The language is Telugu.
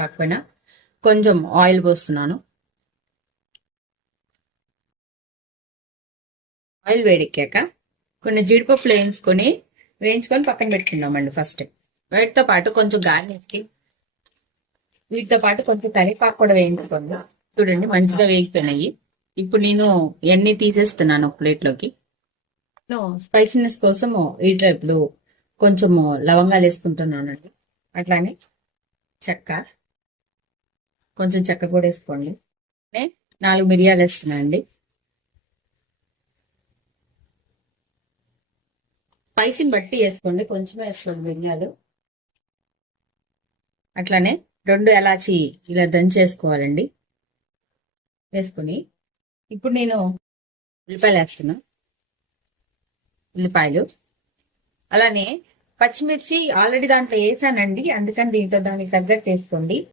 కాకపోయినా కొంచెం ఆయిల్ పోస్తున్నాను. ఆయిల్ వేడెక్కాక కొన్ని జీడిపప్పులు వేయించుకొని పక్కన పెట్టుకుందామండి. ఫస్ట్ వీటితో పాటు కొంచెం గార్లిక్, వీటితో పాటు కొంచెం కరివేపాకు కూడా వేయించుకోండి. చూడండి మంచిగా వేగిపోయినాయి. ఇప్పుడు నేను ఇవన్నీ తీసేస్తున్నాను ఒక ప్లేట్లోకి. నేను స్పైసీనెస్ కోసము ఇప్పుడు కొంచెము లవంగాలు వేసుకుంటున్నానండి. అట్లానే చెక్క, కొంచెం చెక్క కూడా వేసుకోండి. 4 మిరియాలు వేస్తున్నాను అండి. స్పైసీని బట్టి వేసుకోండి, కొంచెమే వేసుకోండి మిరియాలు. అట్లానే 2 ఎలాచి ఇలా దంచేసుకోవాలండి. వేసుకుని ఇప్పుడు నేను ఉల్లిపాయలు వేస్తున్నా. ఉల్లిపాయలు అలానే పచ్చిమిర్చి ఆల్రెడీ దాంట్లో వేసానండి, అందుకని దీంతో దానికి తగ్గట్టు వేసుకోండి.